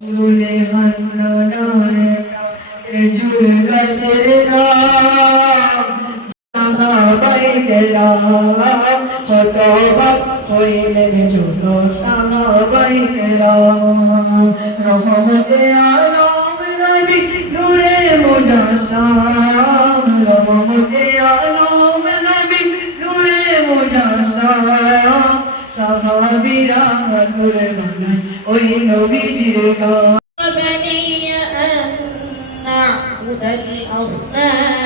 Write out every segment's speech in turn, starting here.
চুলে হান্নানায় খেজুর গাছের নাম সাহাবায়ে কেরাম হতবাক হইলেন যত সাহাবায়ে কেরাম রহমতে আলম নবী নূরে মুজাসসাম রহমতে আলম নবী নূরে মুজাসসাম সাহাবীরা কুরবানায় ওই নবীজির গান بني أن نعبد الأصنام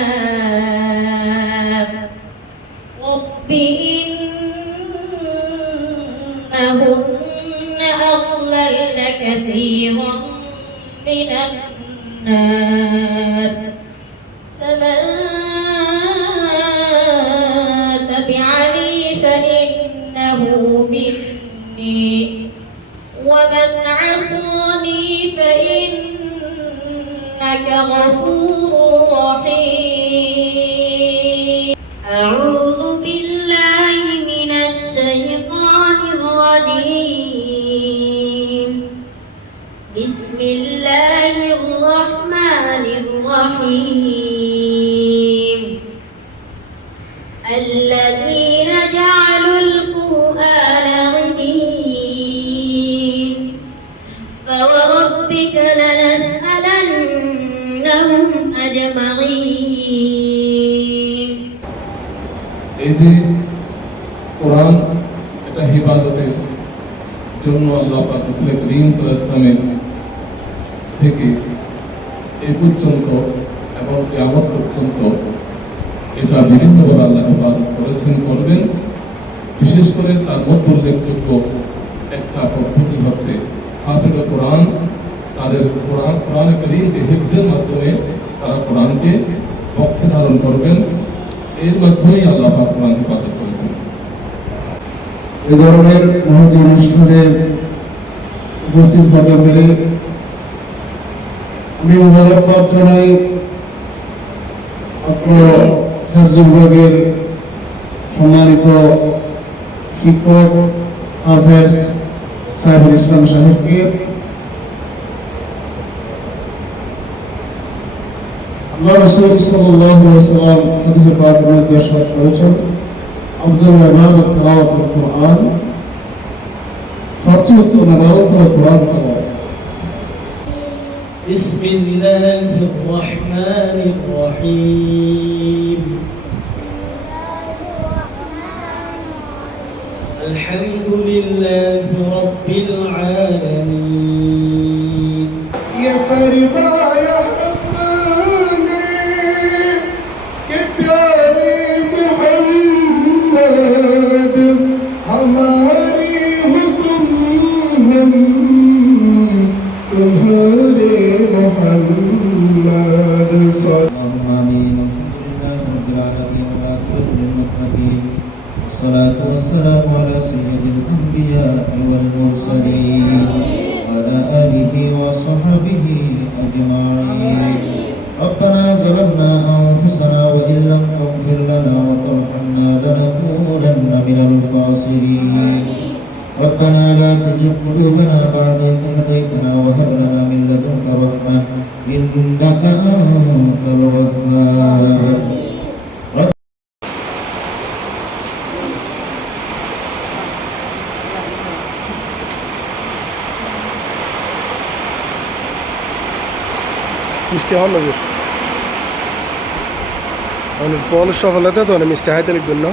رب إنهن أضللن كثيرا من الناس فمن تبعني فإنه مني ومن عصاني فإنك غفور رحيم أعوذ بالله من الشيطان الرجيم بسم الله الرحمن الرحيم الذين جعلوا القرآن عضين فوربك لنسألنهم أجمعين এই যে কোরআন এটা ইবাদতের জন্য আল্লাহ পাক রাসূল করিম সাল্লাল্লাহু আলাইহি ওয়াসাল্লামের থেকে এই পর্যন্ত এবং কিয়ামত পর্যন্ত এটা বিভিন্নভাবে আল্লাহ ইবাদত করেছেন করবেন। বিশেষ করে তার মধ্যে উল্লেখযোগ্য একটা পদ্ধতি হচ্ছে হাফেজ কোরআন। তাদের কোরআনে কারীমকে হিফজের মাধ্যমে তারা কোরআনকে পক্ষে ধারণ করবেন। এর মাধ্যমেই আল্লাহ পাক কোরআন ইবাদত করেছেন। এই ধরনের মহৎ অনুষ্ঠানে উপস্থিত হতে পেরে আমি মোবারকবাদ জানাই অত্র হাফেজ বিভাগের সম্মানিত শিক্ষক হাফেজ সাইফুল ইসলাম সাহেবকে। আল্লাহ রাসূল সাল্লাল্লাহু আলাইহি ওয়াসাল্লাম হাদিসে পাকের মধ্যে ইরশাদ করেছেন, আফজালুল ইবাদাত তিলাওয়াতুল কুরআন, সবচেয়ে উত্তম ইবাদত হলো কোরআন তেলাওয়াত। بسم الله الرحمن الرحيم الحمد لله رب العالمين ये परवाया अपने के प्यारे मोहम्मद हमारी हुक्म हम तुम्हारे मोहम्मद آمين الحمد لله رب العالمين والعاقبة للمتقين والصلاة والسلام على سيد الأنبياء والمرسلين وعلى آله وصحبه أجمعين ربنا ظلمنا أنفسنا وإن لم تغفر لنا وترحمنا لنكونن من الخاسرين ربنا لا تزغ قلوبنا بعد إذ هديتنا وهب لنا من لدنك رحمة إنك أنت الوهاب মিষ্টি হওয়ার নজর ফল সফলতা তো মিষ্টি হাইতে লিখবেন না।